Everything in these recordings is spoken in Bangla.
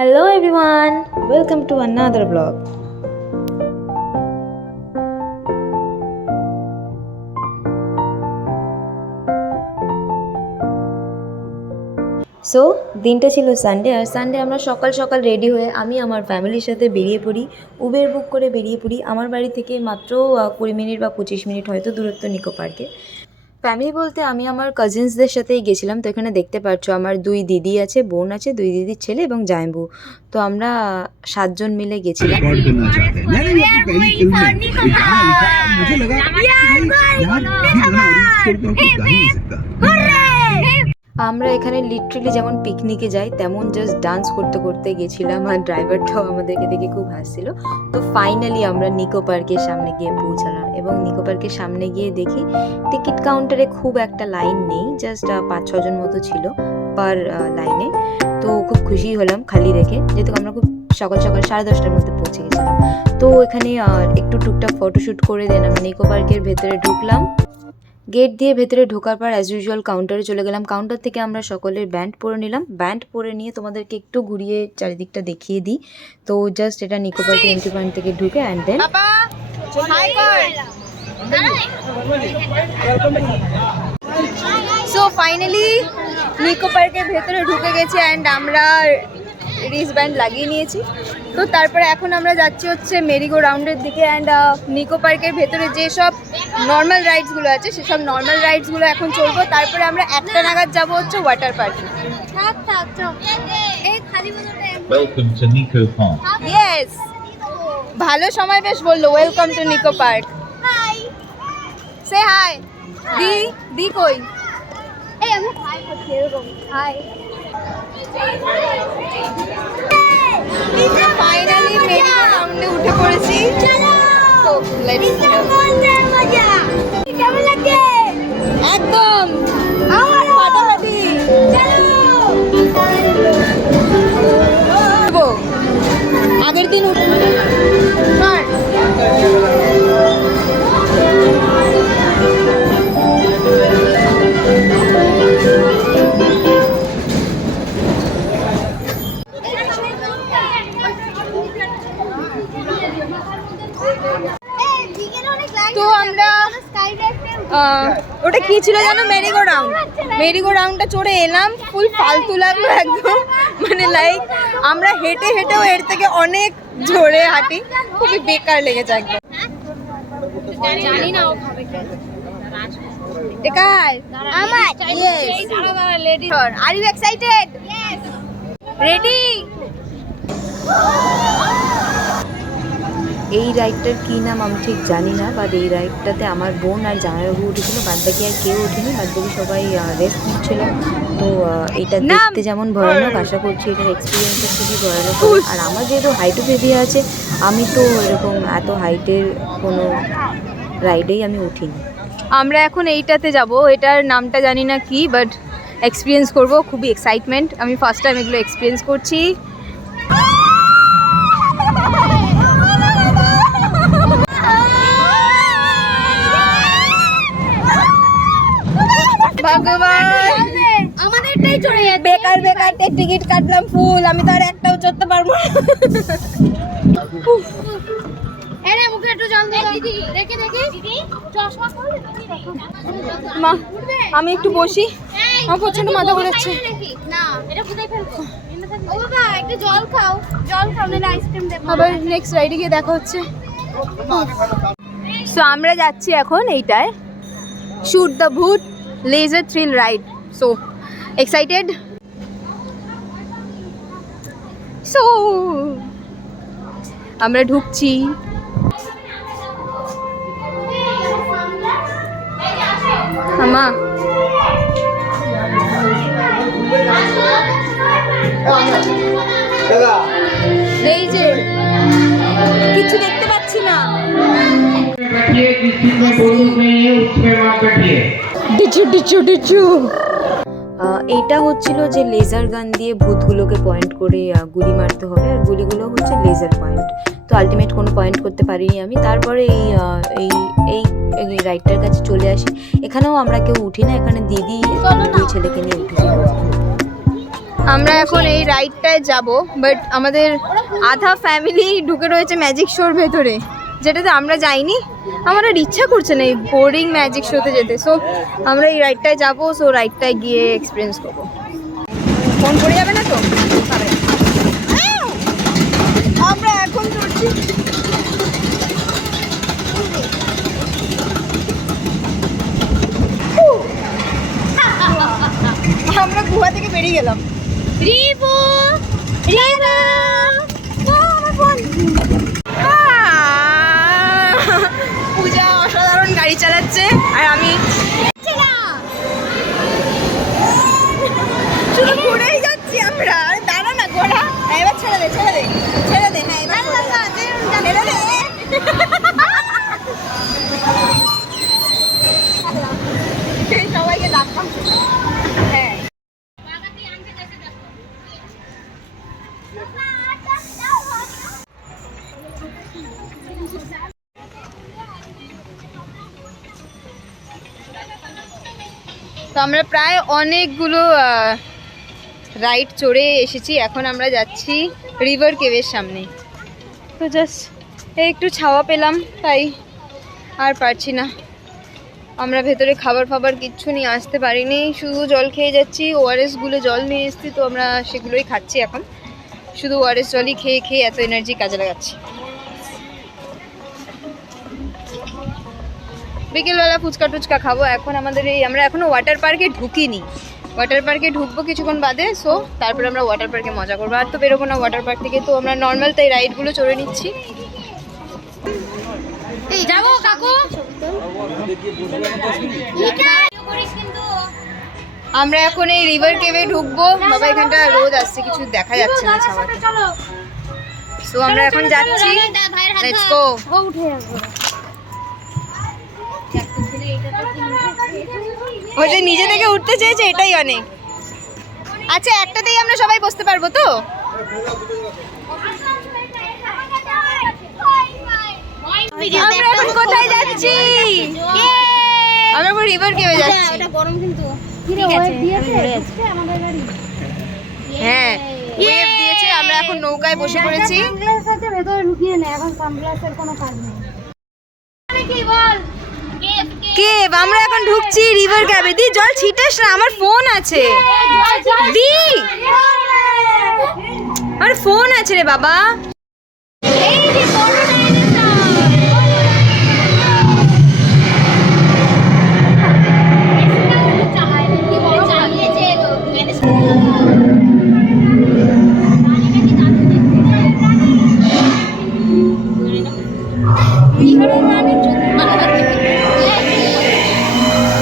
Hello everyone, welcome to another vlog. So দিনটা ছিল সানডে, আর সানডে আমরা সকাল সকাল রেডি হয়ে আমি আমার ফ্যামিলির সাথে বেরিয়ে পড়ি, উবের বুক করে বেরিয়ে পড়ি। আমার বাড়ি থেকে মাত্র 20 মিনিট বা 25 মিনিট হয়তো দূরত্ব নিকো পার্কে। ফ্যামিলি বলতে আমি আমার কাজিনসদের সাথেই গেছিলাম। তো এখানে দেখতে পাচ্ছ আমার 2 দিদি আছে, বোন আছে, 2 দিদির ছেলে এবং জামাইবু। তো আমরা 7 জন মিলে গেছিলাম। আমরা এখানে লিটারালি যেমন পিকনিকে যাই তেমন জাস্ট ডান্স করতে করতে গেছিলাম, আর ড্রাইভারটাও আমাদেরকে দেখে খুব হাসছিল। তো ফাইনালি আমরা নিকো পার্কের সামনে গিয়ে পৌঁছালাম, এবং নিকো পার্কের সামনে গিয়ে দেখি টিকিট কাউন্টারে খুব একটা লাইন নেই, জাস্ট 5-6 জন মতো ছিল পার লাইনে। তো খুব খুশি হলাম খালি রেখে, যেহেতু আমরা খুব সকাল সকাল 10:30টার মধ্যে পৌঁছে গেছিলাম। তো এখানে একটু টুকটাক ফটোশ্যুট করে দেন আমরা নিকো পার্কের ভেতরে ঢুকলাম। গেট দিয়ে ভেতরে ঢোকার পর অ্যাজ ইউজুয়াল কাউন্টারে চলে গেলাম। কাউন্টার থেকে আমরা সকলের ব্যান্ড পরে নিলাম। ব্যান্ড পরে নিয়ে তোমাদেরকে একটু ঘুরিয়ে চারিদিকটা দেখিয়ে দিই। তো জাস্ট এটা নিকো পার্কের এন্ট্রি পয়েন্ট থেকে ঢুকে and then so finally Nicco পার্কের ভেতরে ঢুকে গেছি অ্যান্ড আমরা রিস্ট ব্যান্ড লাগিয়ে নিয়েছি। তো তারপরে এখন আমরা যাচ্ছি হচ্ছে মেরিগো রাউন্ডের দিকে। অ্যান্ড নিকো পার্কের ভেতরে যেসব নর্মাল রাইডসগুলো আছে সেসব নর্মাল রাইডসগুলো এখন চলবো। তারপরে আমরা 1টা নাগাদ যাবো হচ্ছে ওয়াটার পার্কে। Welcome to Nico Park. Yes, ভালো সময় বেশ বললো, welcome to Nicco Park. Hi, say hi. দি কই? এই আমি হাই করছি এরকম। হাই। ফাইনালি মেরিগো রাউন্ডে উঠে পড়েছি। তো লেটস কেমন লাগে? একদম ফাটাফাটি। আগের দিন তো আমরা ওটা কি ছিল জানো? Merry go round. মেরিগো রাউন্ডটা চড়ে এলাম, ফুল ফালতু লাগলো একদম, মানে লাইক আমরা হেঁটে হেঁটেও এর থেকে অনেক জোরে হাঁটি, খুবই বেকার লেগেছে একদম। জানি না ও খাবে কি। দেখাই আমার yes lady. Are you excited? Yes, ready. এই রাইডটার কী নাম আমি ঠিক জানি না, বাট এই রাইডটাতে আমার বোন আর জামাইবাবু উঠেছিল, বাদবাকি আর কেউ ওঠেনি, বাদবাকি সবাই রেস্ট নিচ্ছিল। তো এটা দেখতে যেমন ভয়ানক, আশা করছি এটার এক্সপিরিয়েন্সটা খুবই ভয়ানক। আর আমার যেহেতু হাইটোফোবিয়া আছে, আমি তো এরকম এত হাইটের কোনো রাইডেই আমি উঠিনি। আমরা এখন এইটাতে যাব, এটার নামটা জানি না কি, বাট এক্সপিরিয়েন্স করব, খুবই এক্সাইটমেন্ট। আমি ফার্স্ট টাইম এগুলো এক্সপিরিয়েন্স করছি। ভগবান, আমাদেরটাই চড়ে যাচ্ছে। বেকার বেকার টিকিট কাটলাম ফুল, আমি তো আর একটাও চড়তে পারবো না। এরে মুখে একটু জল দে দিদি, দেখে দেখে দিদি চশমা পরে মা। আমি একটু বসি, আমার প্রচন্ড মাথা ঘোরাচ্ছে। না এটা কোথায় ফেলবো? ও বাবা একটু জল খাও, জল খাও না আইসক্রিম দেব। আবার নেক্সট রাইডে গিয়ে দেখা হচ্ছে। সো আমরা যাচ্ছি এখন এইটায়, shoot the bhoot laser thrill ride. So excited. So আমরা ঢুকছি। আমা এই যে কিছু দেখতে পাচ্ছি না। এটা হচ্ছিল যে লেজার গান দিয়ে ভূতগুলোকে পয়েন্ট করে গুলি মারতে হবে, আর গুলিগুলো হচ্ছে লেজার পয়েন্ট। তো আলটিমেট কোনো পয়েন্ট করতে পারিনি আমি। তারপরে এই রাইডটার কাছে চলে আসি। এখানেও আমরা কেউ উঠি না, এখানে দিদি 2 ছেলেকে নিয়ে উঠেছি। আমরা এখন এই রাইডটায় যাব, বাট আমাদের আধা ফ্যামিলি ঢুকে রয়েছে ম্যাজিক শোর ভেতরে, যেটাতে আমরা যাইনি। আমার আর ইচ্ছা করছে না এই বোরিং ম্যাজিক শোতে যেতে। সো আমরা এই রাইডটায় যাবো, সো রাইডটায় গিয়ে এক্সপিরিয়েন্স করবো। ফোন পড়ে যাবে না তো? আমরা এখন চড়ছি। আমরা গুহা থেকে বেরিয়ে গেলাম। রিবু রিনা পূজা অসাধারণ গাড়ি চালাচ্ছে আর আমি শুধু ঘুরেই যাচ্ছি। আমরা দাঁড়া না ঘোড়া, এবার ছেড়ে দে ছেড়ে দে ছেড়ে দে। হ্যাঁ এবার ছেড়ে দে। সবাইকে ডাকতাম। হ্যাঁ তো আমরা প্রায় অনেকগুলো রাইড চড়ে এসেছি। এখন আমরা যাচ্ছি রিভার কেভের সামনে। তো জাস্ট একটু ছাওয়া পেলাম, তাই আর পারছি না। আমরা ভেতরে খাবার ফাবার কিচ্ছু নিয়ে আসতে পারিনি, শুধু জল খেয়ে যাচ্ছি। ওআরএসগুলো জল নিয়ে এসেছি, তো আমরা সেগুলোই খাচ্ছি এখন। শুধু ওআরএস জলই খেয়ে খেয়ে এত এনার্জি কাজে লাগাচ্ছি। বিকেলবেলা ফুচকা টুচকা খাবো। এখন আমাদের আমরা এখনো ওয়াটার পার্কে ঢুকিনি। ওয়াটার পার্কে ঢুকবো কিছুক্ষণ বাদে। সো তারপরে আমরা ওয়াটার পার্কে মজা করবো। আর তো বেরোবো না ওয়াটার পার্ক থেকে, তো আমরা নর্মাল তাই রাইডগুলো চড়ে নিচ্ছি। যাবো কাকু, আমরা এখন এই রিভার কেভে ঢুকবো। বাবা এখানটা রোদ আসছে, কিছু দেখা যাচ্ছে না ছাওয়াতে। সো আমরা এখন যাচ্ছি, লেটস গো। ও যে নিজে থেকে উঠতে চেয়েছে, এটাই অনেক। আচ্ছা একটাতেই আমরা সবাই বসতে পারবো তো? আমরা এখন কোথায় যাচ্ছি? আমরা এখন রিভার কেভে যাচ্ছি। গরম কিন্তু হ্যাঁ ওয়েভ দিয়েছে, আমরা এখন নৌকায় বসে পড়েছি। কেভ আমরা এখন ঢুকছি রিভার কেভে। দি জল ছিটাস না, আমার ফোন আছে। দি আমার ফোন আছে রে বাবা।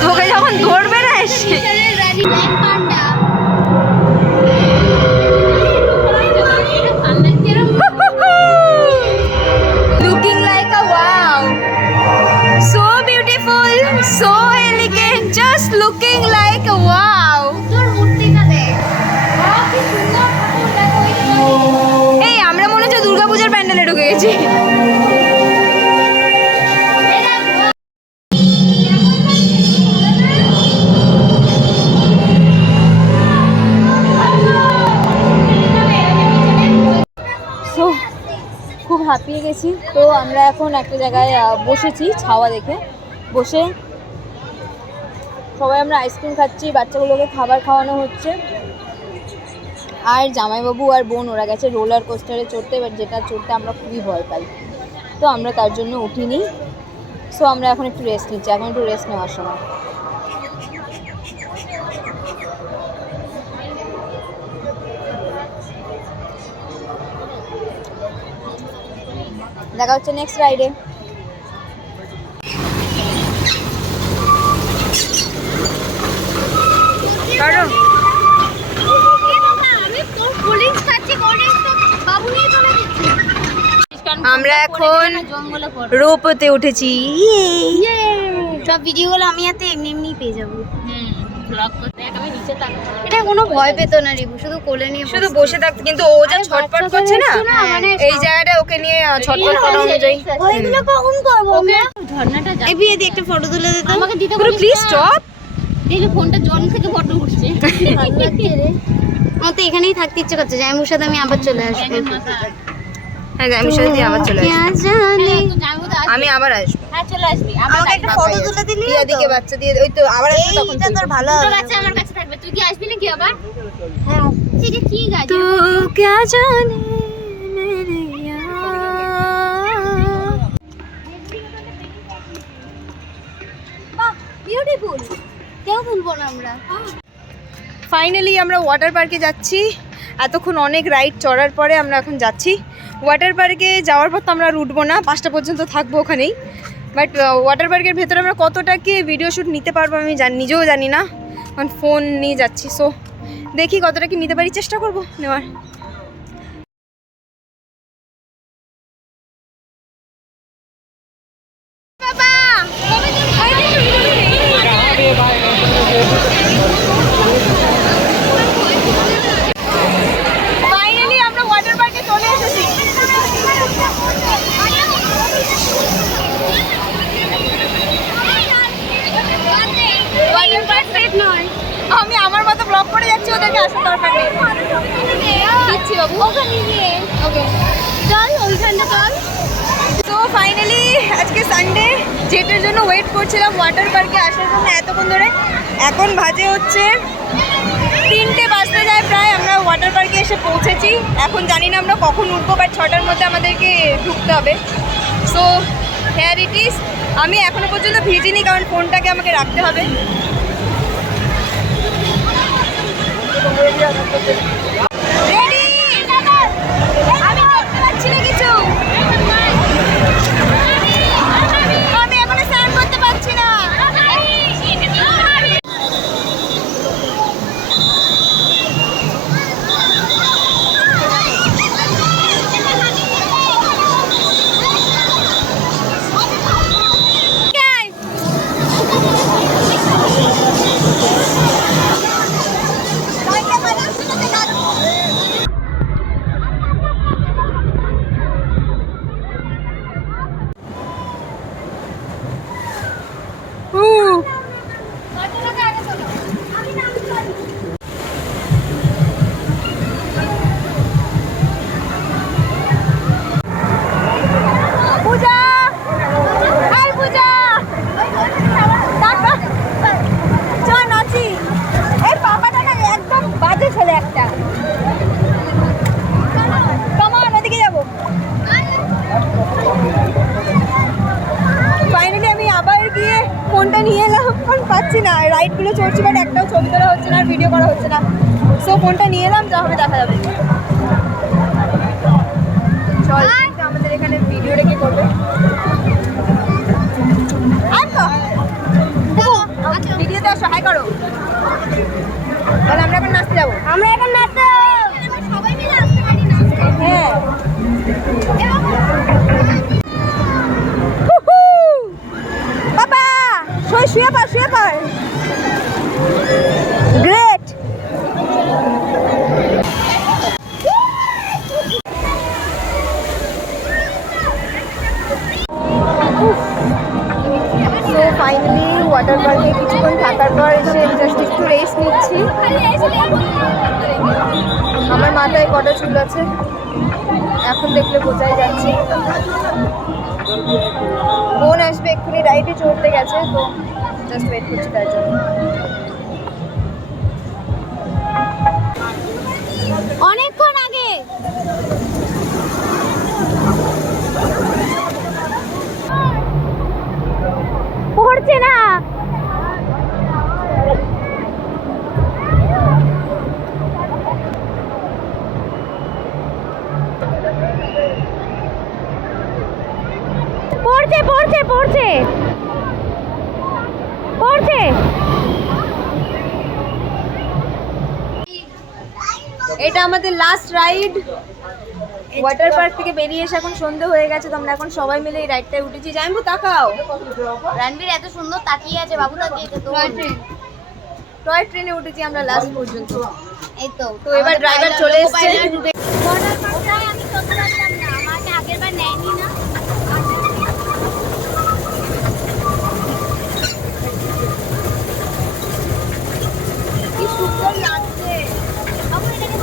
তোকে যখন ধরবে না এসে looking like a wow, so beautiful, so elegant, just looking like a wow. এই আমরা মনে হচ্ছে দুর্গাপূজার প্যান্ডেলে ঢুকে গেছি। খুব হাঁপিয়ে গেছি, তো আমরা এখন একটা জায়গায় বসেছি ছাওয়া দেখে। বসে সবাই আমরা আইসক্রিম খাচ্ছি, বাচ্চাগুলোকে খাবার খাওয়ানো হচ্ছে। আর জামাইবাবু আর বোন ওরা গেছে রোলার কোস্টারে চড়তে, এবার যেটা চড়তে আমরা খুবই ভয় পাই, তো আমরা তার জন্য উঠিনি। সো আমরা এখন একটু রেস্ট নিচ্ছি, এখন একটু রেস্ট নেওয়ার সময়। দেখা হচ্ছে নেক্সট রাইডে। আমরা এখন রোপওয়েতে উঠেছি। সব ভিডিওগুলো আমি হাতে এমনি এমনি পেয়ে যাবো। এটা কোনো ভয় পেত না রিবু, শুধু কোলে নিয়ে শুধু বসে থাকতে, কিন্তু ও যা ছটপট করছে না এই জায়গাটা ওকে নিয়ে ছটপট করা অনুযায়ী। ওইগুলো কখন করবো আমরা? ঝর্ণাটা এই বিয়ে দিয়ে একটা ফটো তুলে দিতে আমাকে দিতে পুরো প্লিজ স্টপ। দেখি ফোনটা জল থেকে ফটো উঠছে। আমার তো এখানেই থাকতে ইচ্ছে করছে, জামাইবাবুর সাথে আমি আবার চলে আসবো। হ্যাঁ জামির সাথে আবার চলে আসবো। क्या जाने। আমি আবার আসবো। হ্যাঁ চলে আসবি। আমাকে একটা ফটো তুলে দিলি তুই এদিকে বাচ্চা দিয়ে ওই তো আবার আসবো তখন এইটা তুই। তোর ভালো হবে। বাচ্চা আমার কাছে থাকবে, তুই কি আসবি নাকি আবার? হ্যাঁ ঠিক আছে, ঠিক আছে। तू क्या जाने मेरे यार। বাহ বিউটিফুল, কেউ ভুলবো না আমরা। ফাইনালি আমরা ওয়াটার পার্কে যাচ্ছি। এতক্ষণ অনেক রাইড চড়ার পরে আমরা এখন যাচ্ছি ওয়াটার পার্কে। যাওয়ার পর তো আমরা আর উঠবো না, 5টা পর্যন্ত থাকবো ওখানেই। বাট ওয়াটার পার্কের ভেতরে আমরা কতটা কি ভিডিও শ্যুট নিতে পারবো আমি নিজেও জানি না, কারণ ফোন নিয়ে যাচ্ছি। সো দেখি কতটা কি নিতে পারি, চেষ্টা করবো নেওয়ার। ফাইনালি আমরা ওয়াটার পার্কে চলে এসেছি। ওয়াটার পার্ক সেট নয়, আমি আমার মতো ব্লগ করে যাচ্ছি, ওদেরকে আসার দরকার নেই। দিচ্ছি বাবু ওখানে গিয়ে। ওকে চল ওইখানটা চল। তো ফাইনালি আজকে সানডে, যেটার জন্য ওয়েট করছিলাম ওয়াটার পার্কে আসার জন্য এতক্ষণ ধরে, এখন বাজে হচ্ছে 3টে বাজতে যায় প্রায়। আমরা ওয়াটার পার্কে এসে পৌঁছেছি। এখন জানি না আমরা কখন উঠবো, বাট 6টার মধ্যে আমাদেরকে ঢুকতে হবে। So here it is. আমি এখনো পর্যন্ত ভিজিনি, কারণ ফোনটাকে আমাকে রাখতে হবে। রেডি? আমি করতে পারছি না কিছু, আমি এখনো স্নান করতে পারছি না। পূজা, হাই পূজা, চল নাচি। এই পাপাটা না একদম বাজে ছেলে একটা। কমান ওদিকে যাবো। ফাইনালি আমি আবার গিয়ে ফোনটা নিয়ে এলাম, ফোন পাচ্ছি না। রাইডগুলো চড়ছি বাট একটাও ছবি তোলা হচ্ছে না, আর ভিডিও করা হচ্ছে না। সো ফোনটা নিয়ে এলাম, যা হবে দেখা যাবে। চল আমাদের এখানে ভিডিও রেখে করবে। ভিডিওতে আসো, হাই করো। তাহলে আমরা এখন নাচতে যাবো। আমরা এখন নাচতে সবাই মিলে আসতে পারি না। হ্যাঁ বাবা, শুয়ে পড়, শুয়ে পড়। গ্রেট। সো ফাইনালি ওয়াটার পার্কে কিছুক্ষণ থাকার পর এসে জাস্ট একটু রেস্ট নিচ্ছি। আমার মাথায় কটা চুল আছে এখন দেখলে বোঝাই যাচ্ছে। বোন আসবে এক্ষুনি, রাইডে চড়তে গেছে, তো জাস্ট ওয়েট করছি তার জন্য। অনেকক্ষণ আগে পড়ছে না। পড়ছে পড়ছে পড়ছে পড়ছে। এটা আমাদের লাস্ট রাইড। ওয়াটার পার্ক থেকে বেরিয়ে এসে এখন সন্ধে হয়ে গেছে, তো আমরা এখন সবাই মিলে এই রাইডটায় উঠেছি। জানবো তাকাও, রণবীর এত সুন্দর তাকিয়ে আছে, বাবু তাকিয়েছে তো। টয় ট্রেনে উঠেছি আমরা লাস্ট পর্যন্ত। এই তো তো এবার ড্রাইভার চলে এসেছে। আমি চলতে পারতাম না, আমাকে আগের বার নেয়নি না। কি সুন্দর লাগছে। বাবু এটাকে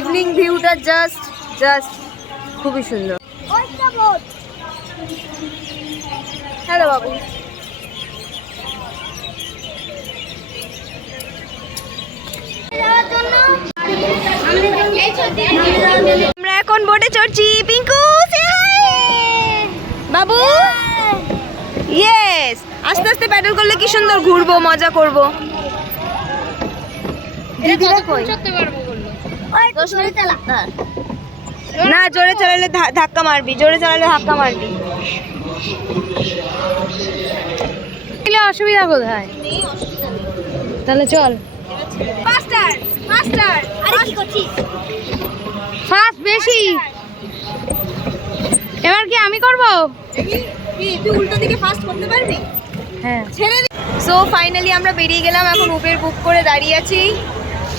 ইভিনিং ভিউটা জাস্ট খুবই সুন্দর। হ্যালো বাবু। আমরা এখন বোটে চড়ছি। Pinku say hi! বাবু ইয়েস, আস্তে আস্তে প্যাডেল করলে কি সুন্দর ঘুরবো, মজা করবো। দিদিরা কই? না জোরে চালালে ধাক্কা মারবি, জোরে চালালে ধাক্কা মারবি। অসুবিধা কোথায়? তাহলে চল। মাস্টার আরে কি করছিস? ফাস্ট বেশি। এবার কি আমি করব? তুই উল্টো দিকে ফাস্ট করতে পারবি? হ্যাঁ। ছেড়ে দে। সো ফাইনালি আমরা বেরিয়ে গেলাম, এখন উবের বুক করে দাঁড়িয়ে আছি।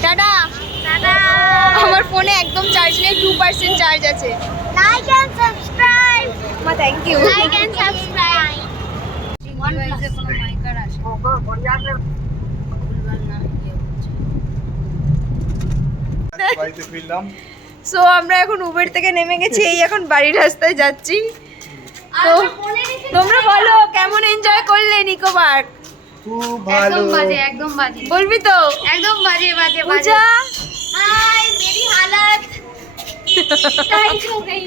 Tata tata. আমার ফোনে একদম চার্জ নেই, 2% চার্জ আছে। Like and subscribe. মা thank you. Like and subscribe. বাড়িতে ফিরলাম। সো আমরা এখন উবের থেকে নেমে গেছি, এই এখন বাড়ির রাস্তায় যাচ্ছি। তো তোমরা বলো কেমন এনজয় করলে নিকো পার্ক? খুব ভালো। একদম বাজে। বলবি তো? একদম বাজে। পূজা हाय मेरी हालत टाइट हो गई।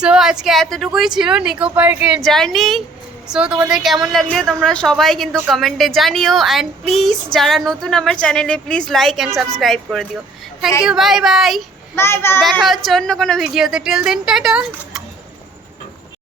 সো আজকে এতটুকুই ছিল নিকো পার্কের জার্নি। সো তোমাদের কেমন লাগলো তোমরা সবাই কিন্তু কমেন্টে জানিও, অ্যান্ড প্লিজ যারা নতুন আমার চ্যানেলে প্লিজ লাইক অ্যান্ড সাবস্ক্রাইব করে দিও। Thank you, bye bye. Bye bye. দেখা হচ্ছে অন্য কোনো ভিডিওতে। Till then tata.